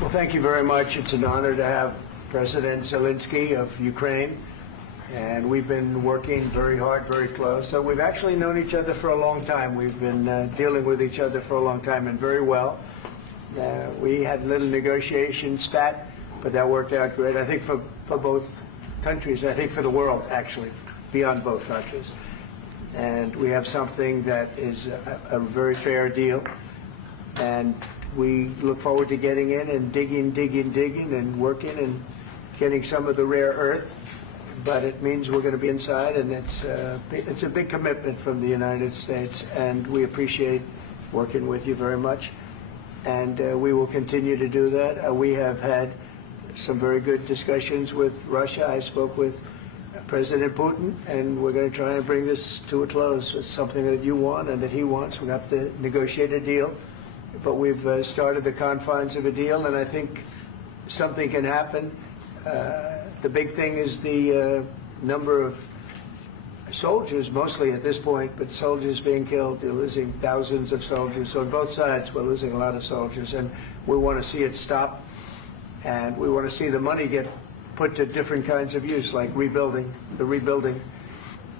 Well, thank you very much. It's an honor to have President Zelensky of Ukraine, and we've been working very hard, very close. So we've actually known each other for a long time. We've been dealing with each other for a long time and very well. We had a little negotiation spat, but that worked out great. I think for both countries, I think for the world, actually, beyond both countries. And we have something that is a very fair deal. And we look forward to getting in and digging and working and getting some of the rare earth. But it means we're going to be inside, and it's a big commitment from the United States, and we appreciate working with you very much. And we will continue to do that. We have had some very good discussions with Russia. I spoke with President Putin, and we're going to try and bring this to a close. It's something that you want and that he wants. We're going to have to negotiate a deal. But we've started the confines of a deal, and I think something can happen. The big thing is the number of soldiers, mostly at this point, but soldiers being killed. They're losing thousands of soldiers. So on both sides, we're losing a lot of soldiers, and we want to see it stop. And we want to see the money get put to different kinds of use, like rebuilding.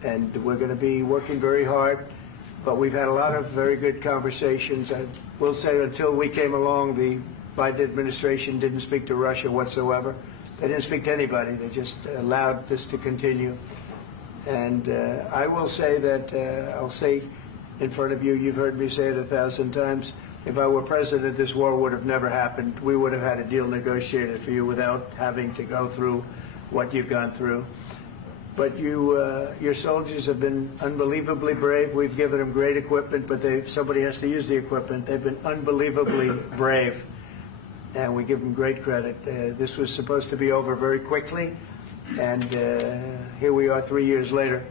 And we're going to be working very hard. But we've had a lot of very good conversations. I will say until we came along, the Biden administration didn't speak to Russia whatsoever. They didn't speak to anybody. They just allowed this to continue. And I will say that, I'll say in front of you, you've heard me say it 1,000 times, if I were president, this war would have never happened. We would have had a deal negotiated for you without having to go through what you've gone through. But your soldiers have been unbelievably brave. We've given them great equipment, but somebody has to use the equipment. They've been unbelievably brave, and we give them great credit. This was supposed to be over very quickly, and here we are 3 years later.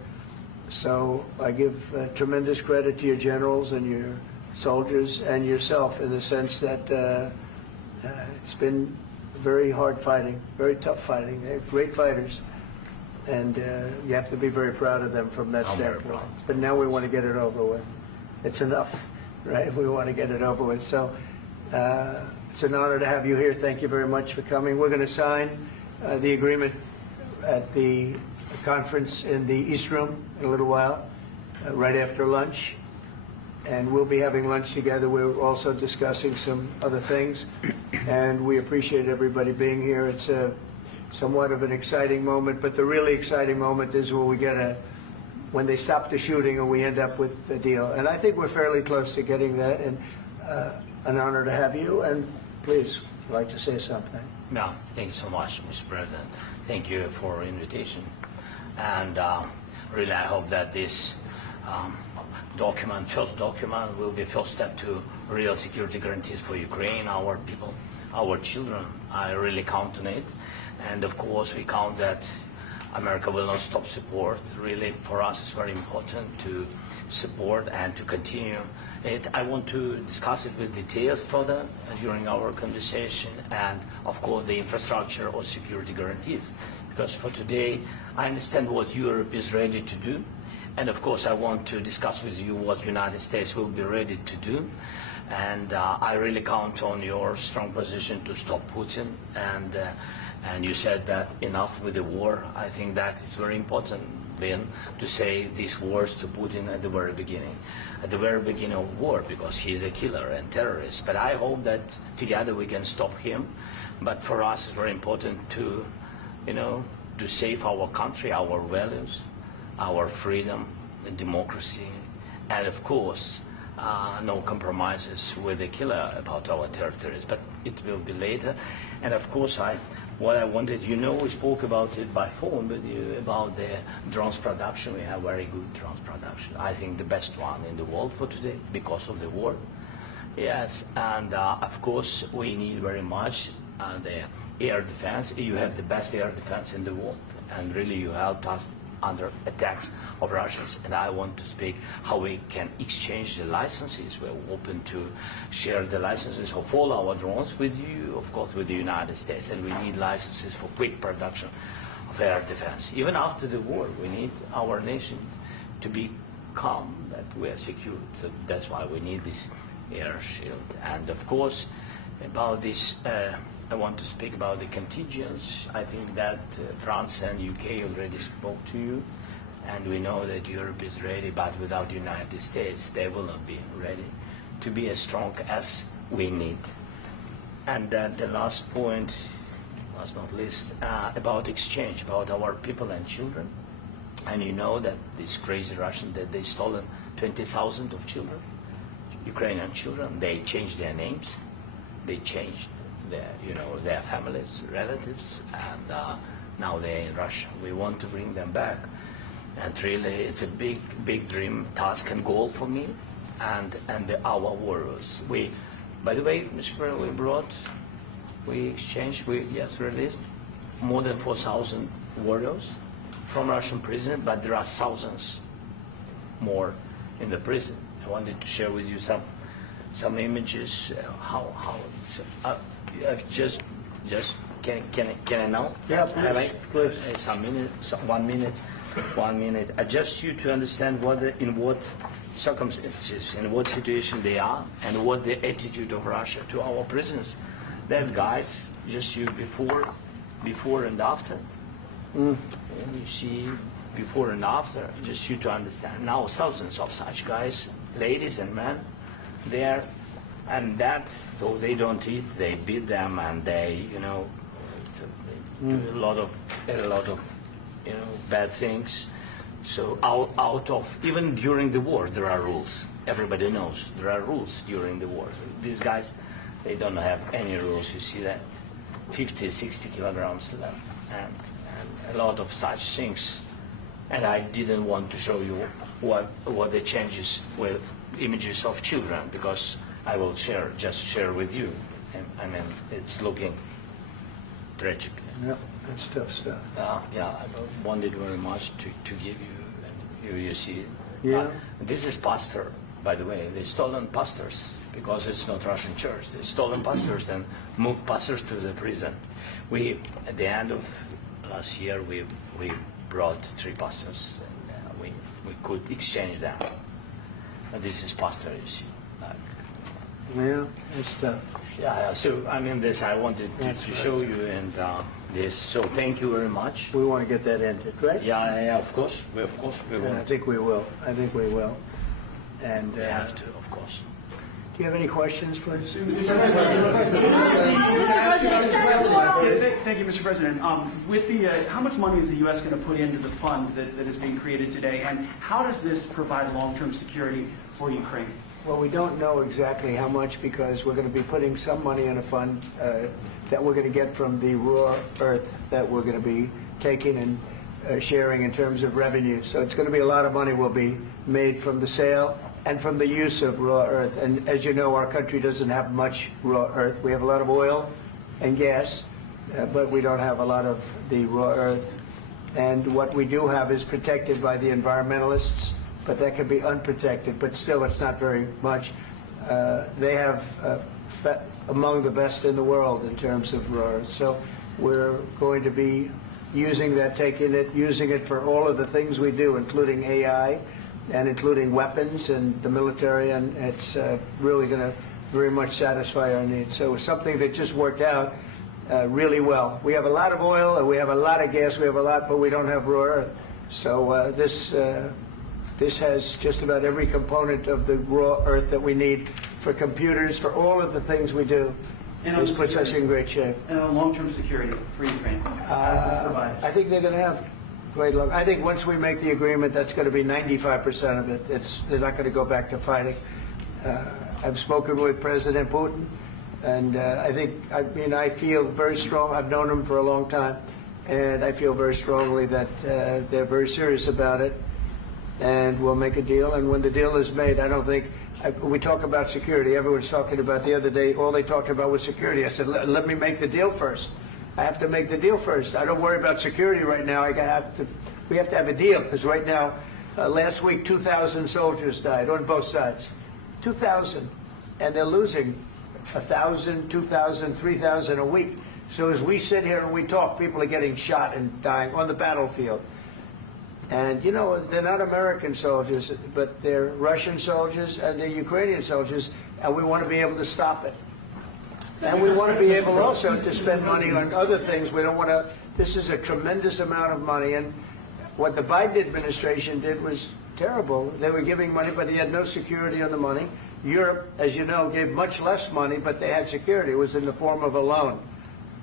So I give tremendous credit to your generals and your soldiers and yourself in the sense that it's been very hard fighting, very tough fighting. They're great fighters. And you have to be very proud of them from that standpoint. But now we want to get it over with. It's enough, right? We want to get it over with. So it's an honor to have you here. Thank you very much for coming. We're going to sign the agreement at the conference in the East Room in a little while, right after lunch. And we'll be having lunch together. We're also discussing some other things. And we appreciate everybody being here. It's somewhat of an exciting moment, but the really exciting moment is when they stop the shooting and we end up with a deal. And I think we're fairly close to getting that, and an honor to have you. And please, if you'd like to say something. No, thank you so much, Mr. President. Thank you for the invitation. And really, I hope that this first document, will be a first step to real security guarantees for Ukraine, our people, our children. I really count on it. And of course, we count that America will not stop support. Really, for us, it's very important to support and to continue it. I want to discuss it with details further during our conversation, and of course, the infrastructure or security guarantees. Because for today, I understand what Europe is ready to do. And of course, I want to discuss with you what the United States will be ready to do. And I really count on your strong position to stop Putin. And you said that enough with the war. I think that is very important, Ben, to say these words to Putin at the very beginning of war, because he is a killer and terrorist. But I hope that together we can stop him. But for us, it's very important to, to save our country, our values, our freedom, democracy, and of course, no compromises with the killer about our territories. But it will be later. And of course, what I wanted, we spoke about it by phone with you about the drones production. We have very good drones production. I think the best one in the world for today because of the war. Yes, and of course, we need very much the air defense. You have the best air defense in the world, and really you helped us under attacks of Russians. And I want to speak how we can exchange the licenses. We're open to share the licenses of all our drones with you, of course, with the United States. And we need licenses for quick production of air defense. Even after the war, we need our nation to be calm, that we are secure. So that's why we need this air shield. And of course, about this, I want to speak about the contingents. I think that France and UK already spoke to you, and we know that Europe is ready, but without the United States, they will not be ready to be as strong as we need. And then the last point, last but not least, about exchange, about our people and children. And you know that these crazy Russians, that they stolen 20,000 of children, Ukrainian children. They changed their names, they changed their, their families, relatives, and now they're in Russia. We want to bring them back, and really, it's a big, big dream, task, and goal for me, and our warriors. By the way, Mr. President, we exchanged, released more than 4,000 warriors from Russian prison, but there are thousands more in the prison. I wanted to share with you some images. How it's can I now? Yeah, please. Some minutes, 1 minute, 1 minute. Just you to understand in what circumstances, in what situation they are, and what the attitude of Russia to our prisoners. They have guys, just you before and after. And you see before and after, just you to understand. Now thousands of such guys, ladies and men, there, and that, so they don't eat, they beat them, and they, they do a lot of bad things. So out of, even during the war, there are rules. Everybody knows there are rules during the war. So these guys, they don't have any rules. You see that 50, 60 kilograms left, and a lot of such things. And I didn't want to show you what the changes with images of children, because I will just share with you. And I mean, it's looking tragic. Yeah, that's tough stuff. Yeah, I wanted very much to give you, and you see it. Yeah. This is pastor, by the way. They stolen pastors, because it's not Russian church. They stolen pastors and moved pastors to the prison. At the end of last year, we brought 3 pastors, and we could exchange them. And this is pastor, you see. Yeah, it's tough. Yeah, so I mean, this I wanted to show you, and this. So thank you very much. We want to get that ended, right? Yeah, of course. We And I will. think we will. And We have to, of course. do you have any questions, please? Thank you, Mr. President. With how much money is the U.S. going to put into the fund that is being created today, and how does this provide long-term security for Ukraine? Well, we don't know exactly how much, because we're going to be putting some money in a fund that we're going to get from the raw earth that we're going to be taking and sharing in terms of revenue. So it's going to be a lot of money will be made from the sale and from the use of raw earth. And as you know, our country doesn't have much raw earth. We have a lot of oil and gas, but we don't have a lot of the raw earth. And what we do have is protected by the environmentalists, but that can be unprotected, but still it's not very much. They have among the best in the world in terms of raw earth. So we're going to be using that, using it for all of the things we do, including AI and including weapons and the military, and it's really going to very much satisfy our needs. So it's something that just worked out really well. We have a lot of oil and we have a lot of gas, but we don't have raw earth. So this has just about every component of the raw earth that we need for computers, for all of the things we do. This puts us in great shape. And on long-term security for Ukraine, how does this provide? I think they're going to have great luck. I think once we make the agreement, that's going to be 95% of it. They're not going to go back to fighting. I've spoken with President Putin, and I feel very strong. I've known him for a long time, and I feel very strongly that they're very serious about it, and we'll make a deal. And when the deal is made, I don't think we talk about security. Everyone's talking about the other day. All they talked about was security. I said, let me make the deal first. I have to make the deal first. I don't worry about security right now. We have to have a deal, because right now, last week, 2,000 soldiers died on both sides. 2,000, and they're losing 1,000, 2,000, 3,000 a week. So as we sit here and we talk, people are getting shot and dying on the battlefield. And, you know, they're not American soldiers, but they're Russian soldiers and they're Ukrainian soldiers, and we want to be able to stop it. And we want to be able also to spend money on other things. We don't want to, this is a tremendous amount of money, and what the Biden administration did was terrible. They were giving money, but they had no security on the money. Europe, as you know, gave much less money, but they had security. It was in the form of a loan.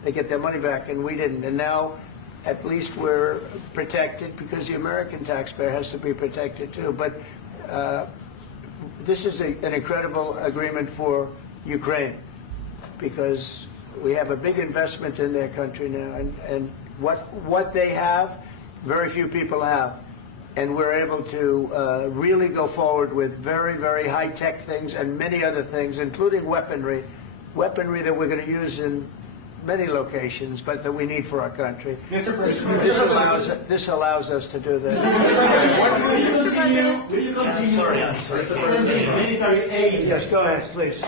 They get their money back, and we didn't. And now, at least we're protected because the American taxpayer has to be protected too. But this is an incredible agreement for Ukraine because we have a big investment in their country now, and what they have, very few people have. And we're able to really go forward with very, very high-tech things and many other things, including weaponry that we're going to use in many locations, but that we need for our country. Mr. President, This allows us to do this. will you continue sending military aid? Yes, go ahead, please.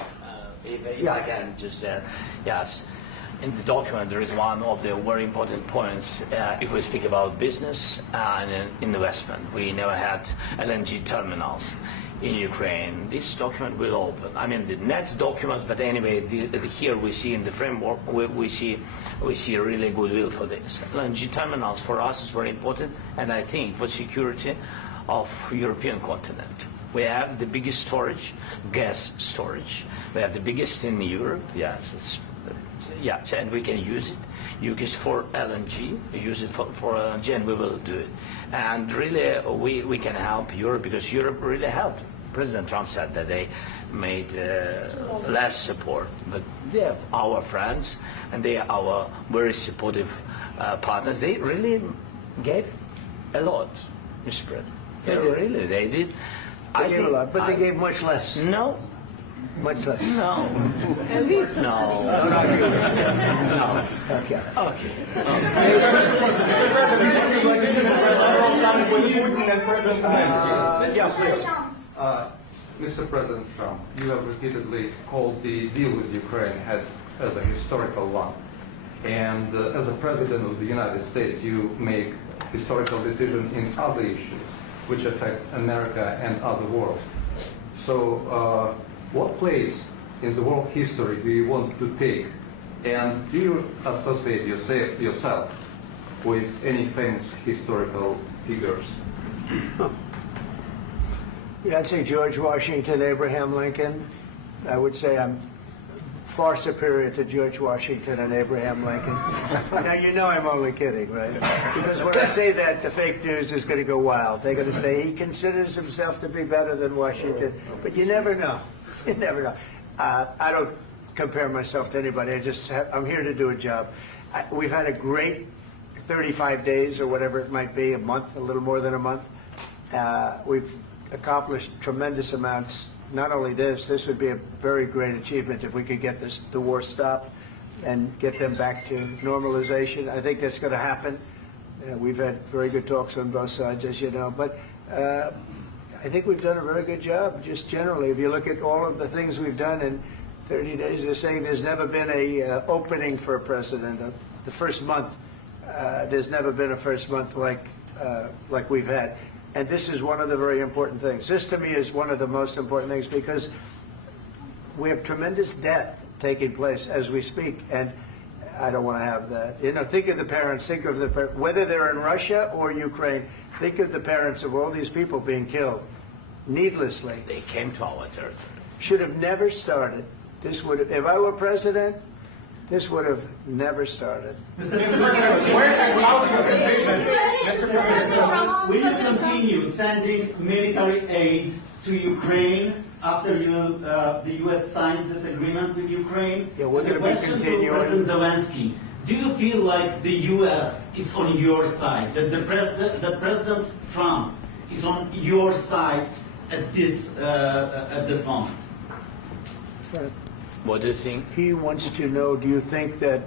If I can just yes. In the document, there is one of the very important points. If we speak about business and investment, we never had LNG terminals in Ukraine. This document will open. I mean, the next document, but anyway, here we see in the framework, we see really goodwill for this. LNG terminals for us is very important, and I think for security of European continent. We have the biggest storage, gas storage. We have the biggest in Europe. Yes, yes, and we can use it. Use it for LNG. Use it for LNG, and we will do it. And really, we can help Europe because Europe really helped. President Trump said that they made less support, but they are our friends and they are our very supportive partners. They really gave a lot, Mr. President. They did. They gave a lot, but they gave much less. No. Much less. No. No. No. Okay. Okay. Mr. President Trump, you have repeatedly called the deal with Ukraine as a historical one. And as a President of the United States, you make historical decisions in other issues which affect America and other world. So what place in the world history do you want to take? And do you associate yourself with any famous historical figures? Yeah, I'd say George Washington, Abraham Lincoln. I would say I'm far superior to George Washington and Abraham Lincoln. Now, you know I'm only kidding, right? Because when I say that, the fake news is going to go wild. They're going to say he considers himself to be better than Washington. But you never know. You never know. I don't compare myself to anybody. I'm here to do a job. We've had a great 35 days or whatever it might be, a month, a little more than a month. We've accomplished tremendous amounts. Not only this would be a very great achievement if we could get the war stopped and get them back to normalization. I think that's going to happen. We've had very good talks on both sides, as you know. But I think we've done a very good job, just generally. If you look at all of the things we've done in 30 days, they're saying there's never been a opening for a president. The first month, there's never been a first month like we've had. And this is one of the very important things. This, to me, is one of the most important things because we have tremendous death taking place as we speak, and I don't want to have that. You know, think of the parents, whether they're in Russia or Ukraine, think of the parents of all these people being killed needlessly. They came to our territory. Should have never started. This would have, if I were president, this would have never started. Mr. President, where has allowed your commitment? Mr. President, will you continue sending military aid to Ukraine after the U.S. signs this agreement with Ukraine? Yeah, we're going to be continuing. To President Zelensky, do you feel like the U.S. is on your side? That President Trump is on your side at this moment? What do you think? He wants to know, do you think that,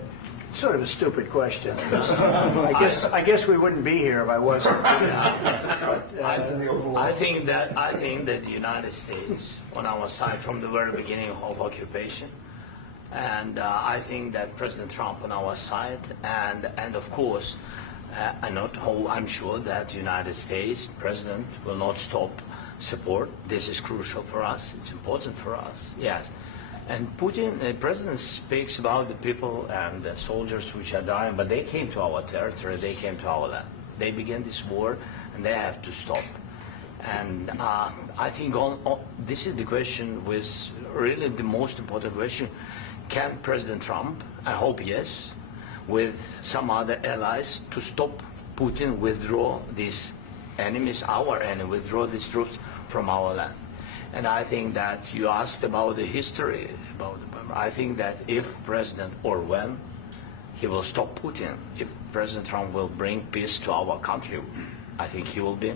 sort of a stupid question. I guess we wouldn't be here if I wasn't. But, I think that the United States on our side from the very beginning of occupation, And I think that President Trump on our side, and of course, I'm sure that the United States President will not stop support. This is crucial for us. It's important for us. Yes. And Putin, the president speaks about the people and the soldiers which are dying, but they came to our territory, they came to our land. They began this war, and they have to stop. And I think this is the question, with really the most important question. Can President Trump, I hope yes, with some other allies, to stop Putin, withdraw these enemies, our enemy, withdraw these troops from our land? And I think that you asked about the history, I think that if President, or when, he will stop Putin, if President Trump will bring peace to our country, I think he will be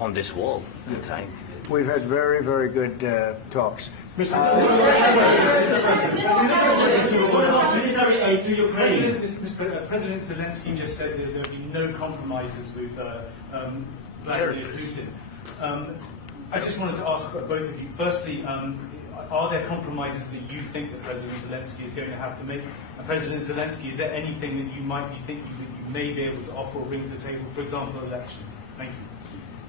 on this wall in time. We've had very, very good talks. What about military aid to Ukraine? President Zelensky just said that there will be no compromises with Vladimir Putin. I just wanted to ask both of you. Firstly, are there compromises that you think that President Zelensky is going to have to make? And President Zelensky, is there anything that you might be thinking that you may be able to offer or bring to the table, for example, elections? Thank you.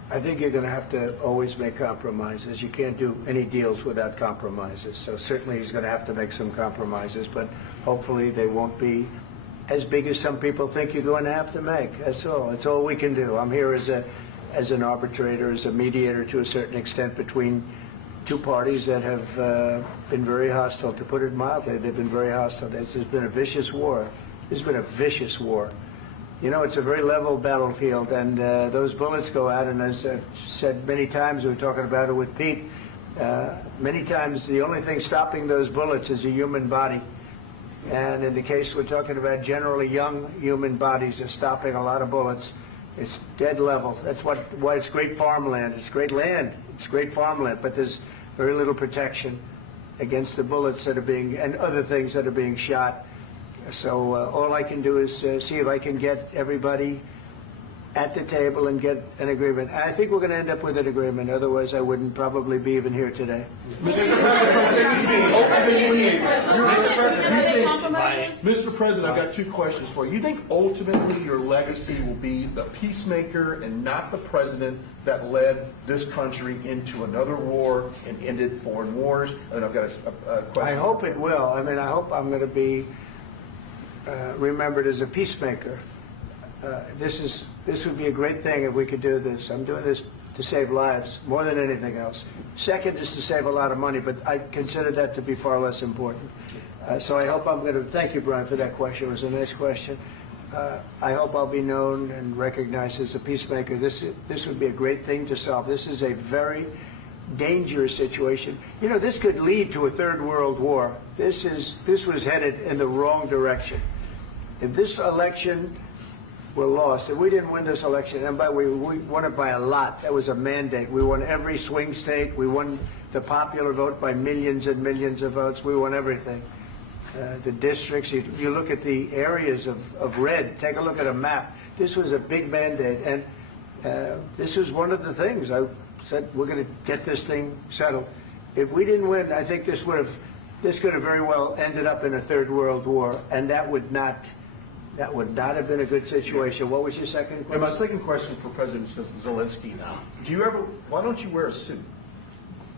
I think you're going to have to always make compromises. You can't do any deals without compromises. So certainly he's going to have to make some compromises, but hopefully they won't be as big as some people think you're going to have to make. That's all. That's all we can do. I'm here as an arbitrator, as a mediator to a certain extent between two parties that have been very hostile. To put it mildly, they've been very hostile. There's been a vicious war. There's been a vicious war. You know, it's a very level battlefield, and those bullets go out, and as I've said many times, we were talking about it with Pete, many times the only thing stopping those bullets is a human body. And in the case we're talking about, generally young human bodies are stopping a lot of bullets. It's dead level. That's why it's great farmland. It's great land. It's great farmland, but there's very little protection against the bullets that are being, and other things that are being shot. So all I can do is see if I can get everybody at the table and get an agreement. And I think we're going to end up with an agreement. Otherwise, I wouldn't probably be even here today. Mr. President, I've got two questions for you. You think ultimately your legacy will be the peacemaker and not the president that led this country into another war and ended foreign wars? And I've got a question. I hope it will. I mean, I hope I'm going to be remembered as a peacemaker. This would be a great thing if we could do this. I'm doing this to save lives more than anything else. Second is to save a lot of money, but I consider that to be far less important. So I hope I'm going to, thank you, Brian, for that question. It was a nice question. I hope I'll be known and recognized as a peacemaker. This would be a great thing to solve. This is a very dangerous situation. You know, this could lead to a third world war. This was headed in the wrong direction. If this election were lost, if we didn't win this election, and we won it by a lot, that was a mandate. We won every swing state. We won the popular vote by millions and millions of votes. We won everything. The districts, you look at the areas of red, take a look at a map. This was a big mandate, and this was one of the things. I said, we're going to get this thing settled. If we didn't win, I think this could have very well ended up in a third world war, and that would not have been a good situation. What was your second question? And my second question for President Zelensky. Why don't you wear a suit?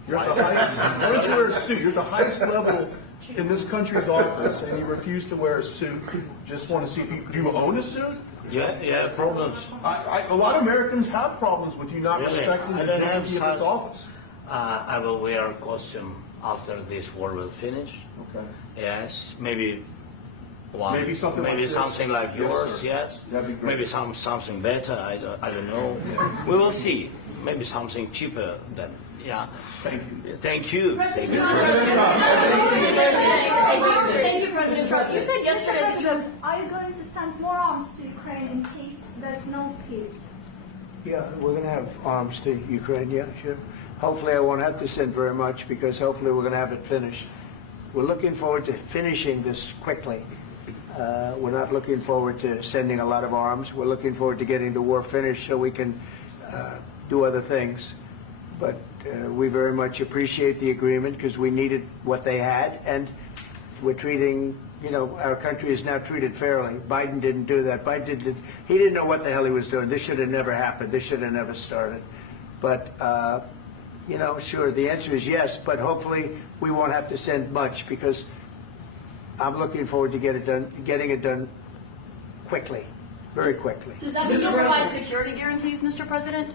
You're at the highest, why don't you wear a suit? You're at the highest level in this country's office, and you refuse to wear a suit. Just want to see if do you own a suit? Yeah, problems. A lot of Americans have problems with you not Really? respecting the dignity of this office. I will wear a costume after this war will finish. Okay. Yes, maybe one. Maybe something like this. Something like Yes, yours. sir. Yes. That'd be great. Maybe something better. I don't know. We will see. Maybe something cheaper than. Yeah. Thank you. Thank you. President Trump. Thank you, President Trump. You said yesterday that you have. Are you going to send more arms to Ukraine in case there's no peace? Yeah, we're going to have arms to Ukraine, yeah, sure. Hopefully I won't have to send very much, because hopefully we're going to have it finished. We're looking forward to finishing this quickly. We're not looking forward to sending a lot of arms. We're looking forward to getting the war finished so we can do other things. But we very much appreciate the agreement, because we needed what they had. And we're treating, our country is now treated fairly. Biden didn't do that. He didn't know what the hell he was doing. This should have never happened. This should have never started. But, sure, the answer is yes, but hopefully we won't have to send much, because I'm looking forward to getting it done quickly, very quickly. Does that mean you'll provide security guarantees, Mr. President?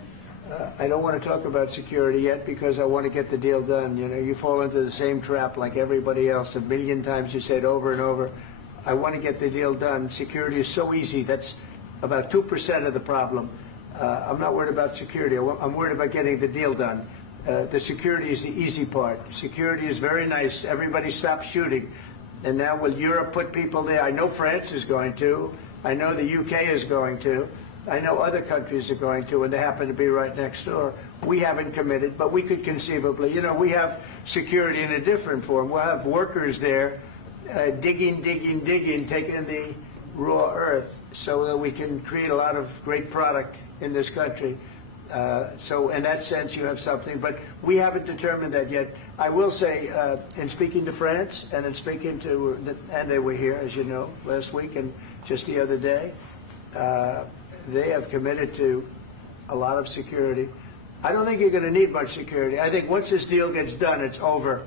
I don't want to talk about security yet, because I want to get the deal done. You fall into the same trap like everybody else. A million times you say it over and over. I want to get the deal done. Security is so easy. That's about 2% of the problem. I'm not worried about security. I'm worried about getting the deal done. The security is the easy part. Security is very nice. Everybody stopped shooting. And now will Europe put people there? I know France is going to. I know the UK is going to. I know other countries are going to, and they happen to be right next door. We haven't committed, but we could conceivably. We have security in a different form. We'll have workers there digging, taking the raw earth so that we can create a lot of great product in this country. So in that sense, you have something, but we haven't determined that yet. I will say, in speaking to France and in speaking to, and they were here, as you know, last week and just the other day, they have committed to a lot of security. I don't think you're going to need much security. I think once this deal gets done, it's over.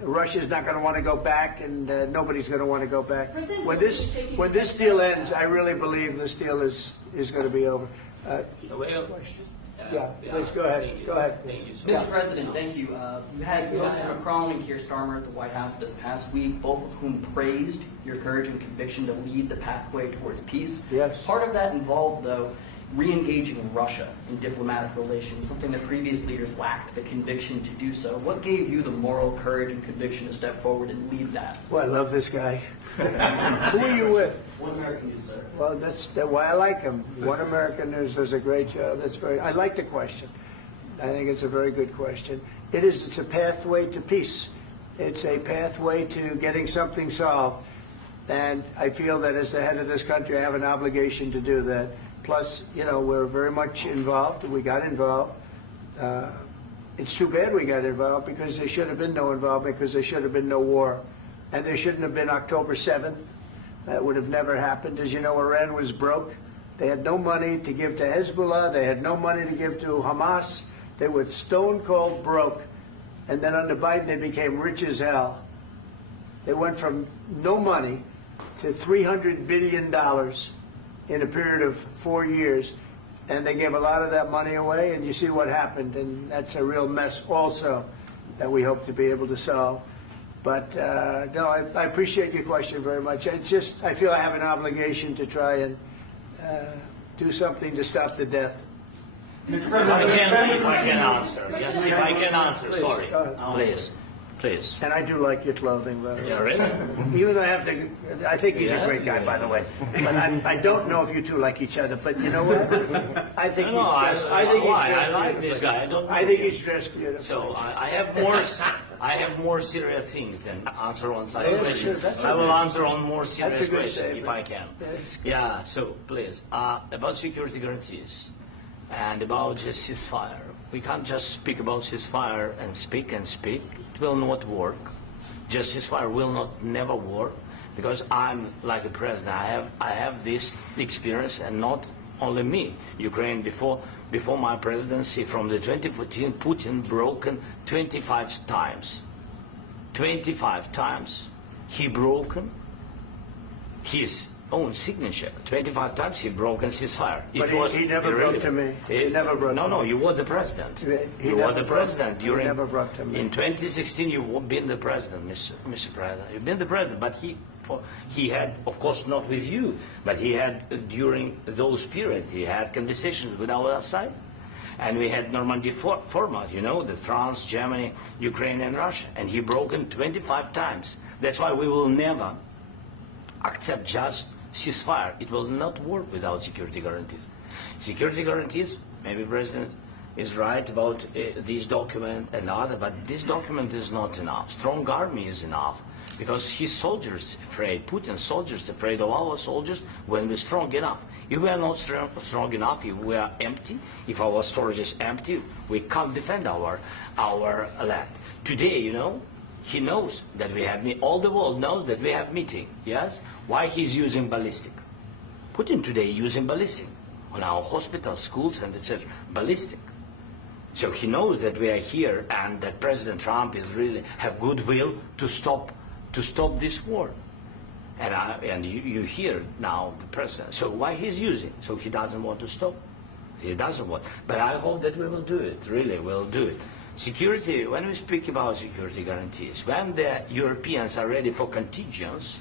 Russia's not going to want to go back, and nobody's going to want to go back. When this deal ends, I really believe this deal is going to be over. Yeah, please go ahead. Go ahead. Thank you so Mr. President, thank you. You had Mr. Macron and Keir Starmer at the White House this past week, both of whom praised your courage and conviction to lead the pathway towards peace. Yes. Part of that involved, though, re-engaging Russia in diplomatic relations, something that previous leaders lacked the conviction to do so. What gave you the moral courage and conviction to step forward and lead that? Well, I love this guy. Who are you with? One American News, sir. Well, that's why I like him. One American News does a great job. I like the question. I think it's a very good question. It's a pathway to peace. It's a pathway to getting something solved. And I feel that as the head of this country, I have an obligation to do that. Plus, we're very much involved. We got involved. It's too bad we got involved, because there should have been no involvement, because there should have been no war. And there shouldn't have been October 7th. That would have never happened. As you know, Iran was broke. They had no money to give to Hezbollah. They had no money to give to Hamas. They were stone cold broke. And then under Biden, they became rich as hell. They went from no money to $300 billion in a period of 4 years. And they gave a lot of that money away, and you see what happened. And that's a real mess also that we hope to be able to solve. But no, I appreciate your question very much. I feel I have an obligation to try and do something to stop the death. If I can answer. Yes, if I can answer. Sorry. Please. And I do like your clothing, by the way. Yeah, really? Even though I think he's a great guy, by the way. But I don't know if you two like each other. But you know what? I think he's dressed. I like this guy. I think he's dressed beautiful. So I have more serious things than answer on such Yeah, questions. sure, I will answer on more That's serious a good questions statement. if I can. Yes. Yeah. So please, about security guarantees and about just ceasefire. We can't just speak about ceasefire and speak. It will not work. Just ceasefire will never work, because I'm like a president. I have this experience, and not only me. Ukraine before my presidency, from the 2014, Putin broken 25 times. 25 times he broken his own signature. 25 times he broken ceasefire. But he never broke to me. He never broke to me. No, you were the president. He You were the president he during. never broke to me. In 2016, you've been the president, Mr. President. You've been the president, but he had, of course, not with you, but he had during those periods. He had conversations with our side, and we had Normandy format. The France, Germany, Ukraine, and Russia, and he broken 25 times. That's why we will never accept just ceasefire. It will not work without security guarantees. Security guarantees, maybe President is right about this document and other, but this document is not enough. Strong army is enough, because his soldiers afraid, Putin's soldiers afraid of our soldiers when we're strong enough. If we are not strong enough, if we are empty, if our storage is empty, we can't defend our land. Today, He knows that we have, all the world knows that we have meeting, yes? Why he's using ballistic? Putin today using ballistic on our hospitals, schools, and etc. Ballistic. So he knows that we are here and that President Trump is really have goodwill to stop this war. And you hear now the president. So why he's using? So he doesn't want to stop. He doesn't want. But I hope that we will do it. Really, we'll do it. Security. When we speak about security guarantees, when the Europeans are ready for contingents,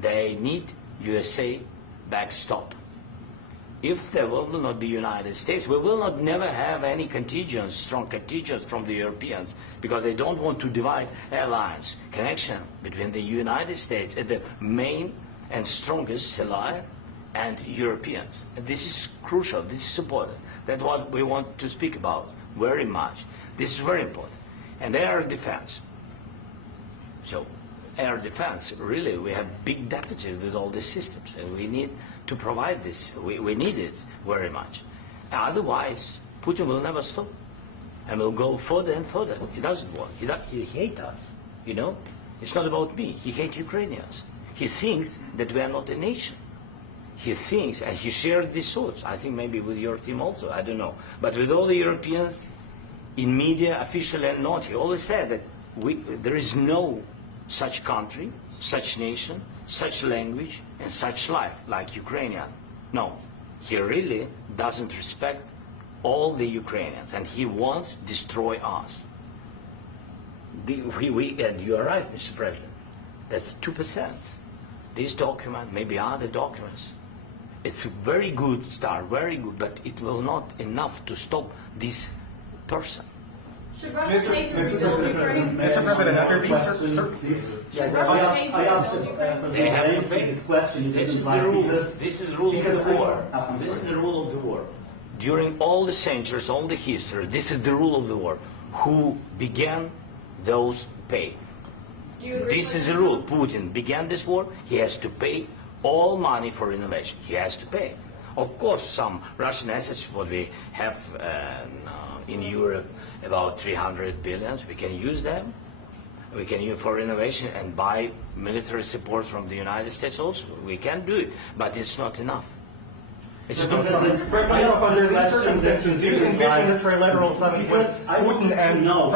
they need USA backstop. If there will not be United States, we will not never have any contingents, strong contingents from the Europeans, because they don't want to divide alliance connection between the United States and the main and strongest ally and Europeans. And this is crucial. This is important. That's what we want to speak about very much. This is very important. And air defense. So air defense, really, we have big deficit with all these systems, and we need to provide this. We need it very much. Otherwise, Putin will never stop, and will go further and further. He doesn't want. He hates us, you know. It's not about me. He hates Ukrainians. He thinks that we are not a nation. He thinks, and he shared these thoughts, I think maybe with your team also, I don't know. But with all the Europeans, in media, officially and not, he always said that there is no such country, such nation, such language, and such life like Ukrainian. No, he really doesn't respect all the Ukrainians, and he wants to destroy us. And you are right, Mr. President. That's 2%. This document, maybe other documents, it's a very good start, very good, but it will not enough to stop this person. Should Russia pay to rebuild Ukraine? Mr. President, after Should Russia pay to I asked rebuild Ukraine? They have to Zelensky pay. this question. He This didn't is like the rule. because- This is the rule of because the war. I'm This is sorry. the rule of the war. During all the centuries, all the history, this is the rule of the war. Who began, those pay. Do you agree This with is the that? rule. Putin began this war. He has to pay all money for innovation. He has to pay. Of course, some Russian assets, what we have in Europe, about 300 billion, we can use them. We can use for innovation and buy military support from the United States also. We can do it, but it's not enough. It's not enough. I asked the question that you didn't like trilateral summit because I wanted to know.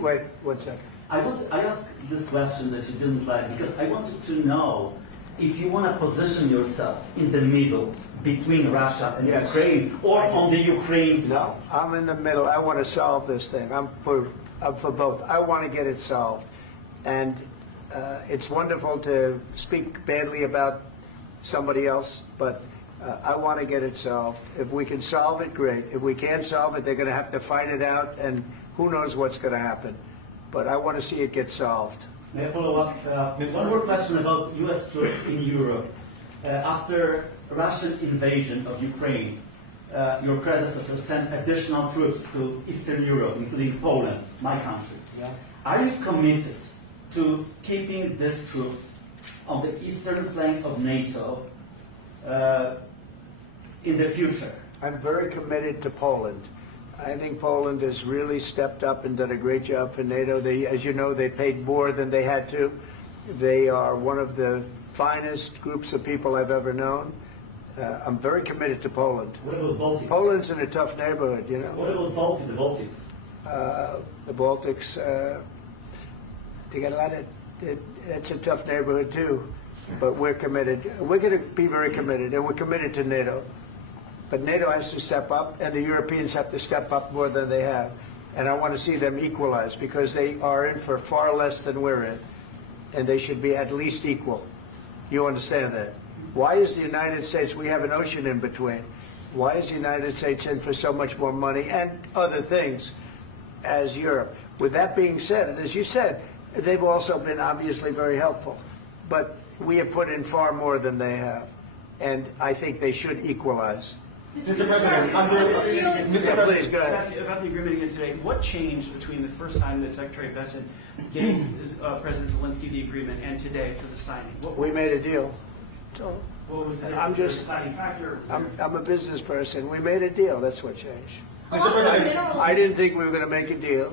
Wait, 1 second. I asked this question that you didn't like because I wanted to know if you want to position yourself in the middle between Russia and Yes. Ukraine or on the Ukraine's. No, I'm in the middle. I want to solve this thing. I'm for both. I want to get it solved. And it's wonderful to speak badly about somebody else, but I want to get it solved. If we can solve it, great. If we can't solve it, they're going to have to fight it out, and who knows what's going to happen. But I want to see it get solved. May I follow up? One more question about U.S. troops in Europe. After Russian invasion of Ukraine, your predecessor sent additional troops to Eastern Europe, including Poland, my country. Yeah. Are you committed to keeping these troops on the eastern flank of NATO in the future? I'm very committed to Poland. I think Poland has really stepped up and done a great job for NATO. They, as you know, they paid more than they had to. They are one of the finest groups of people I've ever known. I'm very committed to Poland. What about Baltics? Poland's in a tough neighborhood, you know. What about the Baltics? The Baltics, they got a lot of, it's a tough neighborhood too. But we're committed. We're going to be very committed, and we're committed to NATO. But NATO has to step up, and the Europeans have to step up more than they have. And I want to see them equalize, because they are in for far less than we're in. And they should be at least equal. You understand that? Why is the United States, we have an ocean in between. Why is the United States in for so much more money and other things as Europe? With that being said, and as you said, they've also been obviously very helpful. But we have put in far more than they have. And I think they should equalize. Mr. President, Please, go ahead. about the agreement again today, what changed between the first time that Secretary Vance gave President Zelensky the agreement and today for the signing? We made a deal. What was the I'm just- deciding factor? I'm a business person. We made a deal. That's what changed. Along with minerals, I didn't think we were going to make a deal.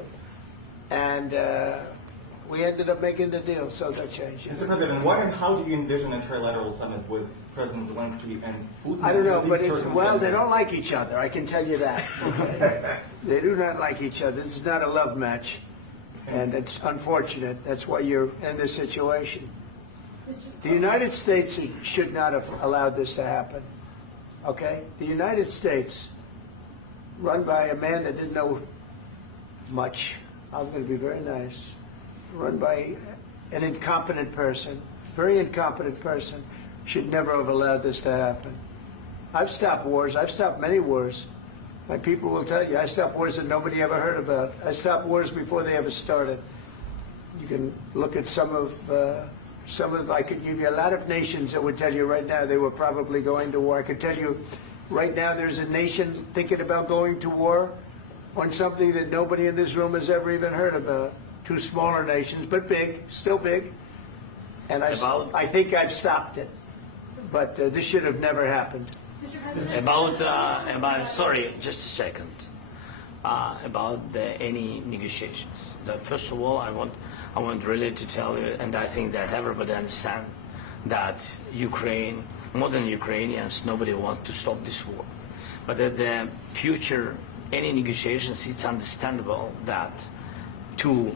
And We ended up making the deal, so that changed. Mr. President, what and how do you envision a trilateral summit with President Zelensky and Putin? I don't know, under but these well, they circumstances? don't like each other. I can tell you that. They do not like each other. This is not a love match, and it's unfortunate. That's why you're in this situation. The United States should not have allowed this to happen. Okay? The United States, run by a man that didn't know much, I'm going to be very nice, run by an incompetent person, very incompetent person, should never have allowed this to happen. I've stopped wars. I've stopped many wars. My people will tell you, I stopped wars that nobody ever heard about. I stopped wars before they ever started. You can look at some of, I could give you a lot of nations that would tell you right now they were probably going to war. I could tell you right now there's a nation thinking about going to war on something that nobody in this room has ever even heard about. Two smaller nations, but big, still big. And I think I've stopped it. But this should have never happened. Mr. President. About sorry, just a second. About any negotiations. First of all, I want really to tell you, and I think that everybody understands that Ukraine, more than Ukrainians, nobody wants to stop this war. But at the future, any negotiations, it's understandable that two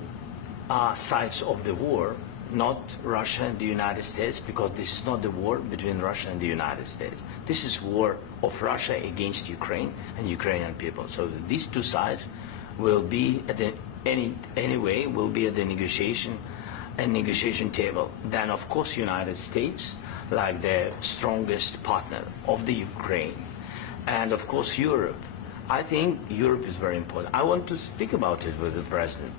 sides of the war, not Russia and the United States, because this is not the war between Russia and the United States. This is war of Russia against Ukraine and Ukrainian people. So these two sides will be at the anyway will be at the negotiation table. Then of course United States, like the strongest partner of the Ukraine, and of course Europe. I think Europe is very important. I want to speak about it with the President.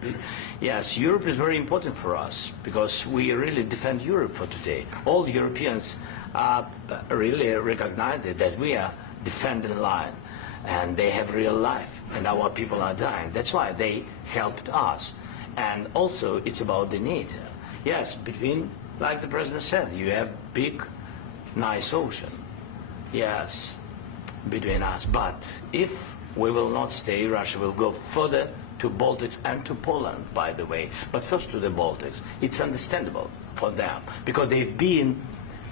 Yes, Europe is very important for us because we really defend Europe for today. All Europeans really recognize that we are defending line and they have real life and our people are dying. That's why they helped us. And also it's about the NATO. Yes, between, like the President said, you have big, nice ocean. Yes, between us. But if we will not stay, Russia will go further to Baltics and to Poland, by the way. But first to the Baltics. It's understandable for them because they've been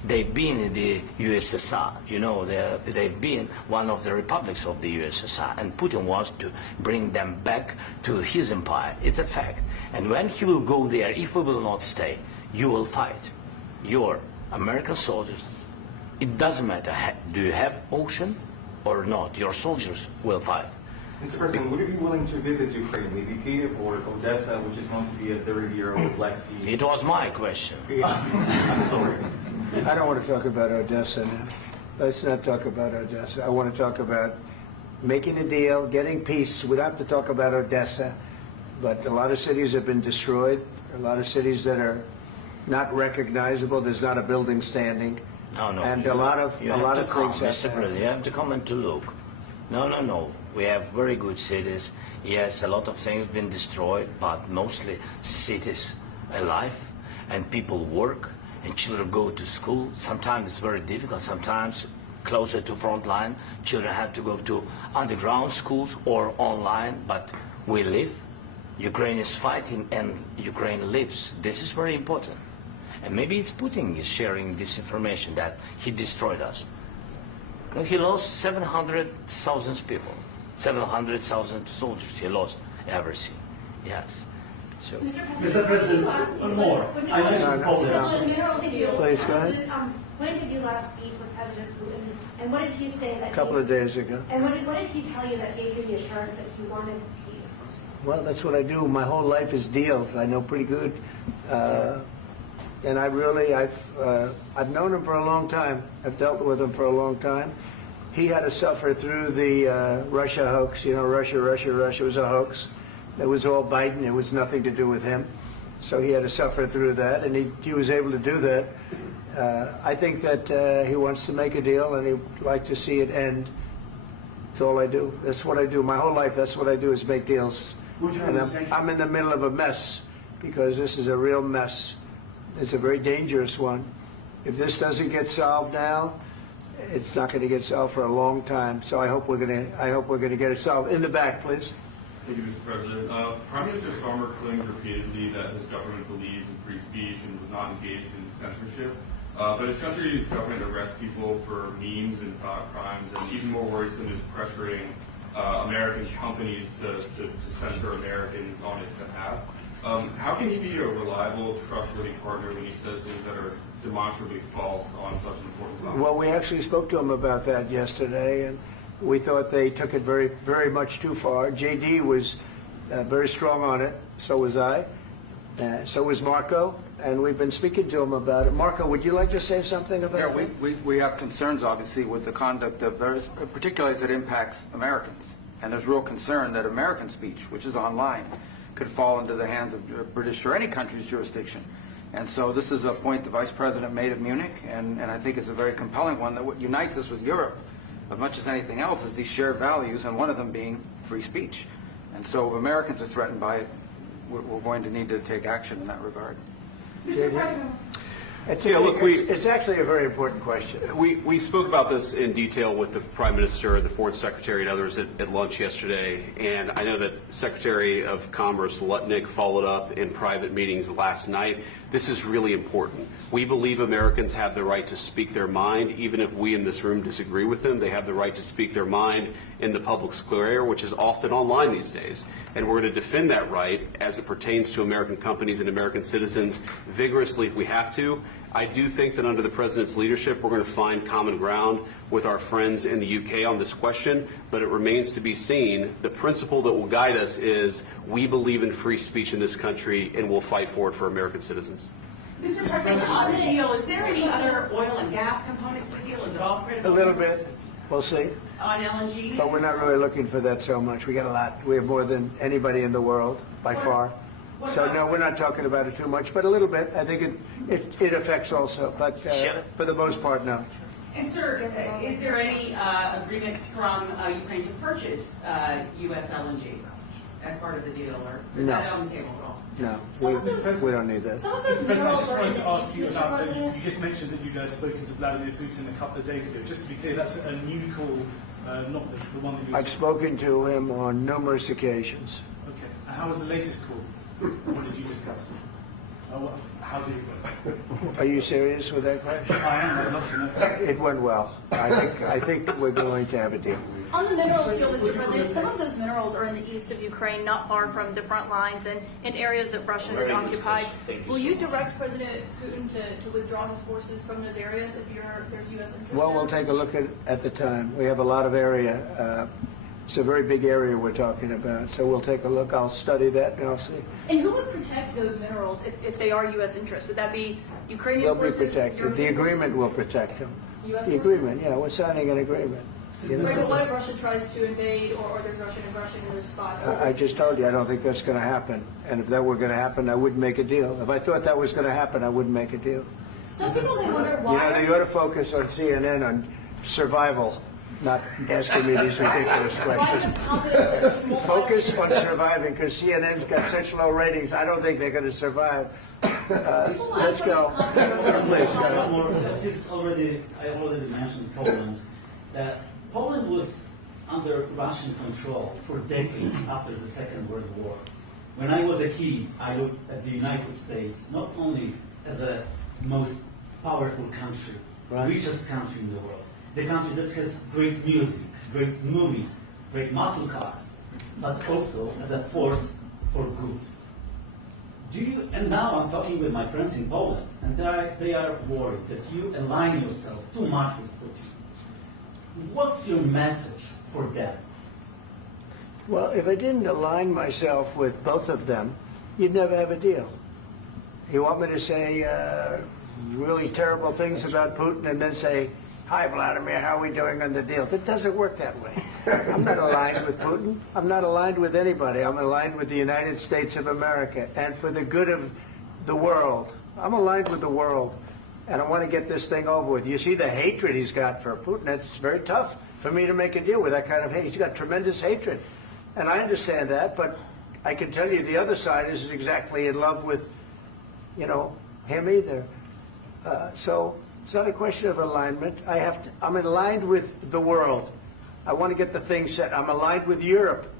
in the USSR. You know, they've been one of the republics of the USSR, and Putin wants to bring them back to his empire. It's a fact. And when he will go there, if we will not stay, you will fight. Your American soldiers, it doesn't matter, do you have ocean or not, your soldiers will fight. Mr. President, would you be willing to visit Ukraine, maybe Kyiv or Odessa, which is known to be a third-year of the Black Sea? It was my question. I'm sorry. I don't want to talk about Odessa now. Let's not talk about Odessa. I want to talk about making a deal, getting peace. We don't have to talk about Odessa, but a lot of cities have been destroyed. A lot of cities that are not recognizable. There's not a building standing. No, and a lot of things. Mr. President, you have to come and to look. No. We have very good cities. Yes, a lot of things have been destroyed, but mostly cities alive, and people work, and children go to school. Sometimes it's very difficult. Sometimes closer to front line, children have to go to underground schools or online. But we live. Ukraine is fighting, and Ukraine lives. This is very important. And maybe it's Putin is sharing this information that he destroyed us. No, he lost 700,000 people, 700,000 soldiers. He lost everything. Yes. So. Mr. President, one more. I mentioned Poland. Please, go ahead. When did you last speak with President Putin, and what did he say that? A couple of days ago. And what did he tell you that gave you the assurance that he wanted peace? Well, that's what I do. My whole life is deals. I know pretty good. And I've known him for a long time. I've dealt with him for a long time. He had to suffer through the Russia hoax. You know, Russia was a hoax. It was all Biden. It was nothing to do with him. So he had to suffer through that, and he was able to do that. I think that he wants to make a deal, and he'd like to see it end. That's all I do. That's what I do. My whole life, that's what I do is make deals. And I'm in the middle of a mess because this is a real mess. It's a very dangerous one. If this doesn't get solved now, it's not going to get solved for a long time. So I hope we're going to get it solved. In the back, please. Thank you, Mr. President. Prime Minister Starmer claims repeatedly that his government believes in free speech and was not engaged in censorship. But his country's government arrests people for memes and thought crimes, and even more worrisome is pressuring American companies to censor Americans on his behalf. How can he be a reliable, trustworthy partner when he says things that are demonstrably false on such an important topic? Well, we actually spoke to him about that yesterday, and we thought they took it very, very much too far. JD was very strong on it. So was I. So was Marco. And we've been speaking to him about it. Marco, would you like to say something about that? Yeah, we have concerns, obviously, with the conduct of various, particularly as it impacts Americans. And there's real concern that American speech, which is online, could fall into the hands of British or any country's jurisdiction. And so this is a point the Vice President made at Munich, and I think it's a very compelling one that what unites us with Europe, as much as anything else, is these shared values, and one of them being free speech. And so if Americans are threatened by it, we're going to need to take action in that regard. Mr. President. It's actually a very important question. We spoke about this in detail with the Prime Minister, the Foreign Secretary, and others at lunch yesterday. And I know that Secretary of Commerce Lutnick followed up in private meetings last night. This is really important. We believe Americans have the right to speak their mind, even if we in this room disagree with them. They have the right to speak their mind in the public square, which is often online these days. And we're going to defend that right as it pertains to American companies and American citizens vigorously if we have to. I do think that under the President's leadership, we're going to find common ground with our friends in the UK on this question, but it remains to be seen. The principle that will guide us is we believe in free speech in this country, and we'll fight for it for American citizens. Mr. President, on the deal, is there any other oil and gas component to the deal? Is it all critical? A little bit. We'll see. On LNG? But we're not really looking for that so much. We got a lot. We have more than anybody in the world, by far. So no, we're not talking about it too much, but a little bit. I think it affects also, but for the most part, no. And sir, is there any agreement from Ukraine to purchase U.S. LNG as part of the deal, or is that on the table at all? No, we don't need that. Mr. President, I just wanted to ask you about, you just mentioned that you guys spoken to Vladimir Putin a couple of days ago. Just to be clear, that's a new call, not the one that you... I've spoken to him on numerous occasions. Okay. And how was the latest call? What did you discuss? How did it go? Are you serious with that question? I am. I'd love to know. It went well. I think we're going to have a deal. On the minerals deal, Mr. President, some of those minerals are in the east of Ukraine, not far from the front lines and in areas that Russia has occupied. Will you direct President Putin to withdraw his forces from those areas if there's U.S. interest? Well, we'll take a look at the time. We have a lot of area. It's a very big area we're talking about, so we'll take a look. I'll study that, and I'll see. And who would protect those minerals if they are U.S. interests? Would that be Ukrainian They'll forces? be protected. The agreement will protect them. U.S. The agreement, yeah, we're signing an agreement. Right, but what if Russia tries to invade, or there's Russian aggression in those spots? I just told you I don't think that's going to happen. And if that were going to happen, I wouldn't make a deal. If I thought that was going to happen, I wouldn't make a deal. Some people may wonder why. They ought to focus on CNN on survival, not asking me these ridiculous questions. Focus on surviving, because CNN's got such low ratings. I don't think they're going to survive. Let's go. Please, go. I already mentioned Poland. Poland was under Russian control for decades after the Second World War. When I was a kid, I looked at the United States not only as a most powerful country, richest country in the world, the country that has great music, great movies, great muscle cars, but also as a force for good. And now I'm talking with my friends in Poland, and they are worried that you align yourself too much with Putin. What's your message for them? Well, if I didn't align myself with both of them, you'd never have a deal. You want me to say really terrible things about Putin and then say, "Hi, Vladimir, how are we doing on the deal?" That doesn't work that way. I'm not aligned with Putin. I'm not aligned with anybody. I'm aligned with the United States of America and for the good of the world. I'm aligned with the world. And I want to get this thing over with. You see the hatred he's got for Putin. It's very tough for me to make a deal with that kind of hate. He's got tremendous hatred. And I understand that, but I can tell you the other side isn't exactly in love with, him either. So it's not a question of alignment. I'm aligned with the world. I want to get the thing set. I'm aligned with Europe.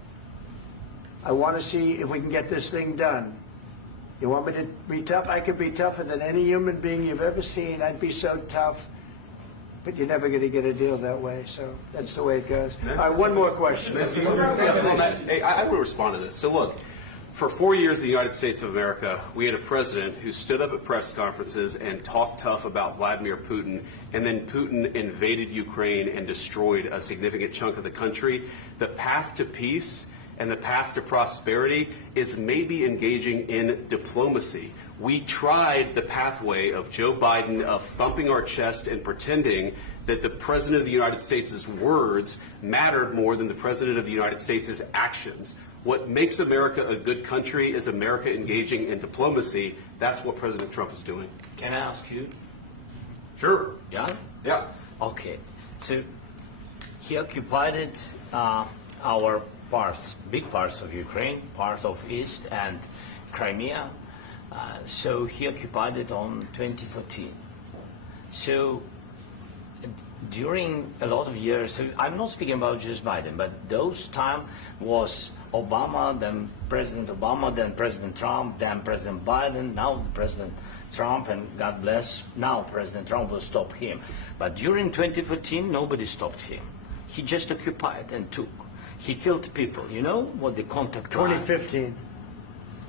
I want to see if we can get this thing done. You want me to be tough? I could be tougher than any human being you've ever seen. I'd be so tough. But you're never going to get a deal that way, so that's the way it goes. All right, one more question. Hey, I will respond to this. So look, for 4 years in the United States of America, we had a president who stood up at press conferences and talked tough about Vladimir Putin, and then Putin invaded Ukraine and destroyed a significant chunk of the country. The path to peace and the path to prosperity is maybe engaging in diplomacy. We tried the pathway of Joe Biden of thumping our chest and pretending that the President of the United States' words mattered more than the President of the United States' actions. What makes America a good country is America engaging in diplomacy. That's what President Trump is doing. Can I ask you? Sure. Yeah? Yeah. Okay. So he occupied our parts, big parts of Ukraine, part of East and Crimea. So he occupied it on 2014. So during a lot of years, so I'm not speaking about just Biden, but those time was Obama, then President Obama, then President Trump, then President Biden, now President Trump, and God bless, now President Trump will stop him. But during 2014, nobody stopped him. He just occupied and took. He killed people. You know what the contact line? 2015.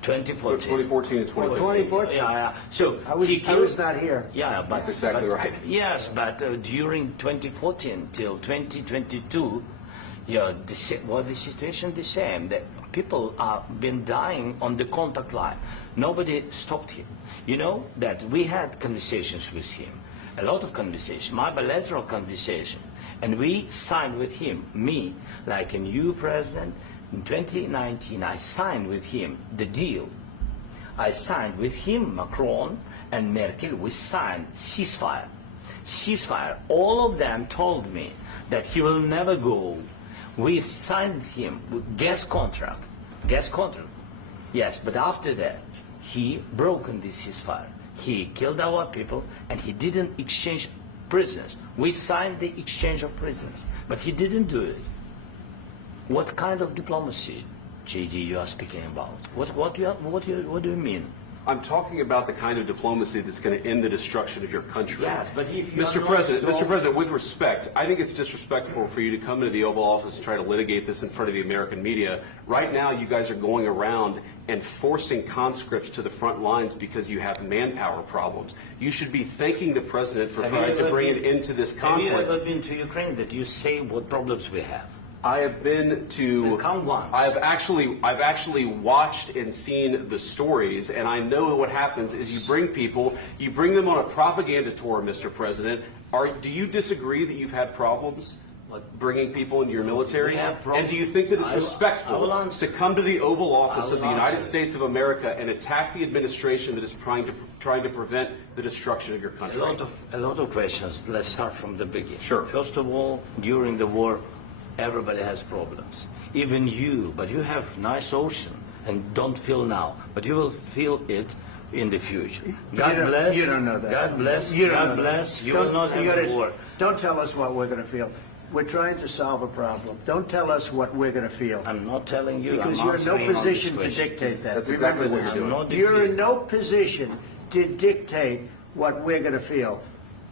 2014 and 2014. 2014. Yeah. So I was not here. Yeah, but that's exactly right. Yes, but during 2014 till 2022, yeah, the situation the same. The people have been dying on the contact line. Nobody stopped him. You know that we had conversations with him, a lot of conversations, my bilateral conversation, and we signed with him, me, like a new president. In 2019, I signed with him the deal. I signed with him, Macron and Merkel, we signed ceasefire. Ceasefire. All of them told me that he will never go. We signed him with gas contract. Gas contract. Yes, but after that, he broken this ceasefire. He killed our people and he didn't exchange prisoners. We signed the exchange of prisoners, but he didn't do it. What kind of diplomacy, JD, you are speaking about? What do you mean? I'm talking about the kind of diplomacy that's going to end the destruction of your country. Yes, but if you Mr. President, with respect, I think it's disrespectful for you to come into the Oval Office and try to litigate this in front of the American media. Right now, you guys are going around and forcing conscripts to the front lines because you have manpower problems. You should be thanking the President for trying to bring an end to this conflict. Have you ever been to Ukraine that you say what problems we have? I have been to. Count once. I've actually watched and seen the stories, and I know what happens is you bring them on a propaganda tour, Mr. President. Do you disagree that you've had problems bringing people into your military? And do you think that it's respectful to come to the Oval Office of the United States of America and attack the administration that is trying to prevent the destruction of your country? A lot of questions. Let's start from the beginning. Sure. First of all, during the war, everybody has problems. Even you, but you have nice ocean and don't feel now, but you will feel it in the future. God bless. You don't know that. God bless. You God bless. You will not have a war. Don't tell us what we're going to feel. We're trying to solve a problem. Don't tell us what we're going to feel. I'm not telling you. Because I'm you're in no answering on position this to question. dictate that. That's exactly Remember what this. you're doing. You're in no position to dictate what we're going to feel.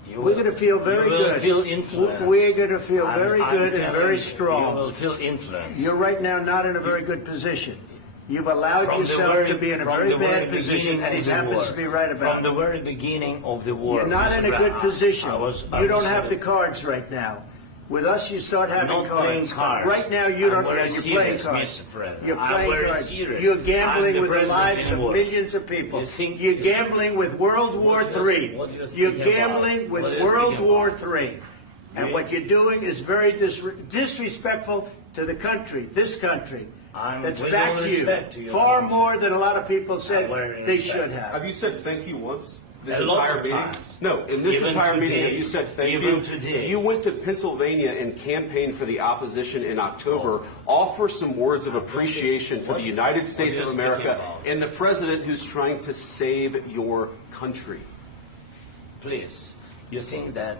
You We're will- going to feel very you will good. Feel influenced. We're going to feel very I'm good and telling very you, strong. You will feel influenced. You're right now not in a very good position. You've allowed From the yourself very- to be in a from very the very bad position, beginning and he of the happens war. to be right about From the it. very beginning of the war. You're not Mr. in a good Brown, position. I You don't have the saying- cards right now. With us, you start having I'm not playing cards. cards. Right now, you I'm don't. very You're playing serious, cards. Mr. President. You're I'm playing very cards. serious. You're I'm gambling the with the president lives of anymore. millions of people. You think- You're gambling with World War What do you- III. what do you You're think about? gambling with What do you World think War about? III. And what you're doing is very disrespectful to the country, this country, I'm that's with back all to you. respect to your Far country. more than a lot of people said very they respect. should have. Have you said thank you once? This A lot entire of meeting? times. No, in this Even entire meeting, today. have you said thank Even you? today. You went to Pennsylvania and campaigned for the opposition in October. Offer some words of appreciation for the United States are of you America speaking about? and the president who's trying to save your country. Please, you think that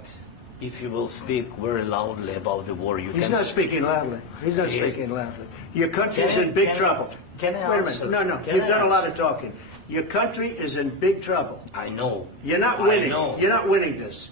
if you will speak very loudly about the war, you He's can... not speaking loudly. He's not Yeah. speaking loudly. Your country's Can- in big can- trouble. Can I Wait a answer? minute. No. Can You've I done a lot answer? of talking. Your country is in big trouble. I know. You're not I winning. know. You're not winning this.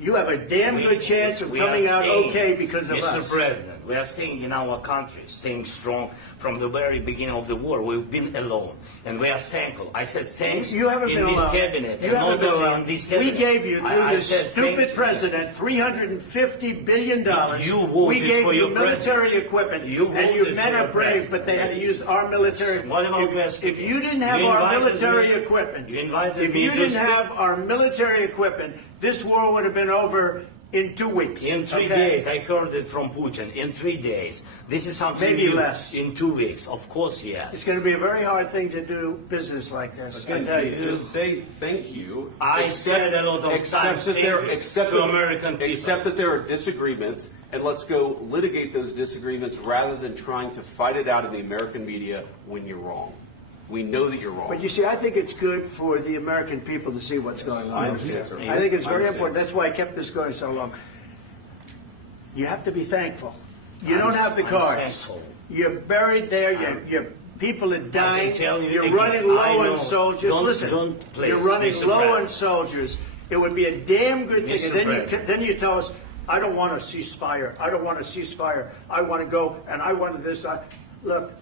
You have a damn good chance of we coming are out staying, okay because of Mr. us. President, we are staying in our country, staying strong from the very beginning of the war. We've been alone, and we are thankful. I said thanks You haven't in been this alone. cabinet. You and haven't not been only alone. in this We cabinet. gave you, through I this said stupid thank you. president, $350 billion. You voted we gave for you your military president. equipment, You and you voted men for are your brave, president. but they had to use our military. What about West? If you didn't have You our invited military me- equipment, you invited if me you to didn't speak. have our military equipment, this war would have been over in 2 weeks. In 3 okay? days, I heard it from Putin. In 3 days, this is something Maybe new. less. In 2 weeks, of course, yes. It's going to be a very hard thing to do business like this. I Again, tell you. just say thank you. I said a lot of times thank you to American people. Accept that there are disagreements, and let's go litigate those disagreements rather than trying to fight it out in the American media when you're wrong. We know that you're wrong. But you see, I think it's good for the American people to see what's going on. I understand, sir. I think it's I very understand. important. That's why I kept this going so long. You have to be thankful. You I'm- don't have the I'm cards. thankful. You're buried there. Your people are dying. tell you You're again, running I low know. on soldiers. Don't- Listen, don't please, you're running Mr. low on President. soldiers. It would be a damn good thing. Mr. And then President. then you tell us, I don't want a ceasefire. I don't want a ceasefire. I want to go and I want this. Look,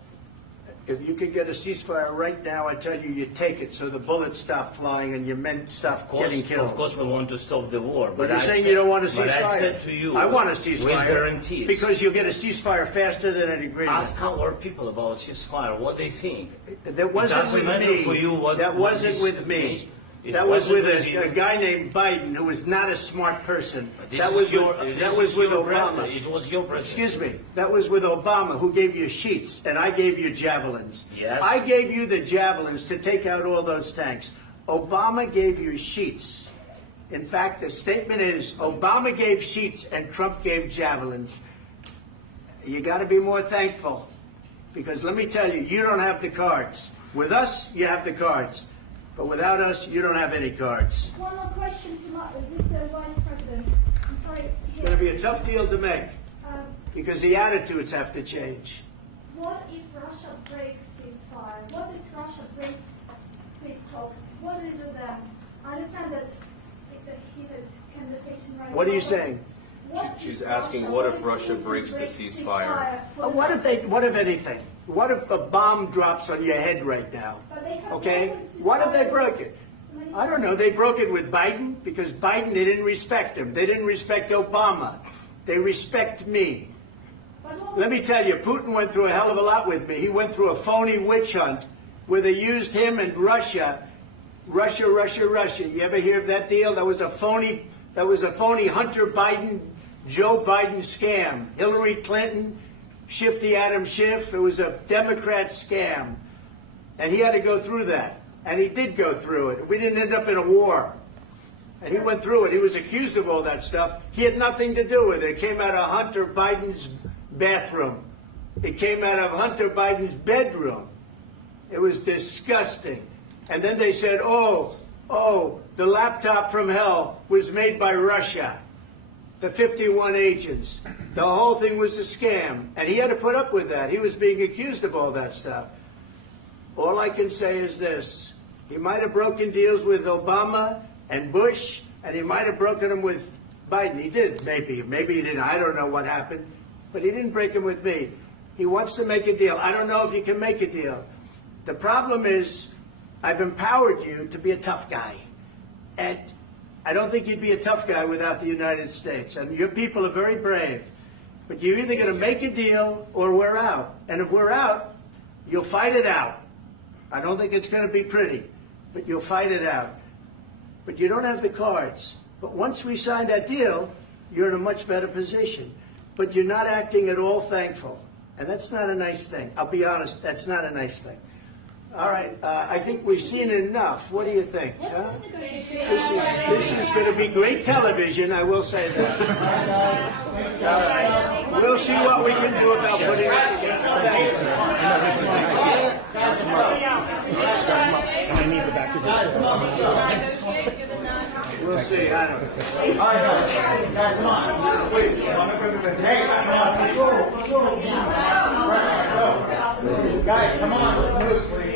if you could get a ceasefire right now, I tell you, you take it so the bullets stop flying and your men stop getting killed. Of course, we want to stop the war. But you're I saying said- you don't want a But ceasefire. I said to you, I want a with ceasefire. guarantees. Because you'll get a ceasefire faster than an agreement. Ask our people about ceasefire, what they think. That wasn't It doesn't with matter me. for you what, that what wasn't is- with me. It That was wasn't with you. a guy named Biden, who was not a smart person. This That is was your- with, this that was is with your Obama. president. It was your president. Excuse me. That was with Obama, who gave you sheets, and I gave you javelins. Yes. I gave you the javelins to take out all those tanks. Obama gave you sheets. In fact, the statement is Obama gave sheets and Trump gave javelins. You got to be more thankful, because let me tell you, you don't have the cards. With us, you have the cards. But without us, you don't have any cards. One more question to Mr. Vice President. I'm sorry. It's going to be a tough deal to make, Um, because the attitudes have to change. What if Russia breaks ceasefire? What if Russia breaks peace talks? What do you do then? I understand that it's a heated conversation right now. What are you but saying? what She's if asking, what if Russia breaks the ceasefire? What if anything? What if a bomb drops on your head right now? Okay? What if they broke it? I don't know. They broke it with Biden because Biden, they didn't respect him. They didn't respect Obama. They respect me. Let me tell you, Putin went through a hell of a lot with me. He went through a phony witch hunt where they used him and Russia. Russia. You ever hear of that deal? That was a phony Hunter Biden, Joe Biden scam. Hillary Clinton, Shifty Adam Schiff. It was a Democrat scam. And he had to go through that. And he did go through it. We didn't end up in a war. And he went through it. He was accused of all that stuff. He had nothing to do with it. It came out of Hunter Biden's bathroom. It came out of Hunter Biden's bedroom. It was disgusting. And then they said, oh, the laptop from hell was made by Russia. The 51 agents. The whole thing was a scam. And he had to put up with that. He was being accused of all that stuff. All I can say is this. He might have broken deals with Obama and Bush, and he might have broken them with Biden. He did, maybe. Maybe he didn't. I don't know what happened. But he didn't break them with me. He wants to make a deal. I don't know if you can make a deal. The problem is I've empowered you to be a tough guy. And I don't think you'd be a tough guy without the United States. And your people are very brave. But you're either going to make a deal or we're out. And if we're out, you'll fight it out. I don't think it's going to be pretty, but you'll fight it out. But you don't have the cards. But once we sign that deal, you're in a much better position. But you're not acting at all thankful. And that's not a nice thing. I'll be honest, that's not a nice thing. All right, I think we've seen enough. What do you think? Huh? This is going to be great television, I will say that. All right. We'll see what we can do about putting it together. Thanks. I need the back of the We'll see. I don't know. All right, guys, come on. Wait, hey, Guys, come on, let's move, please.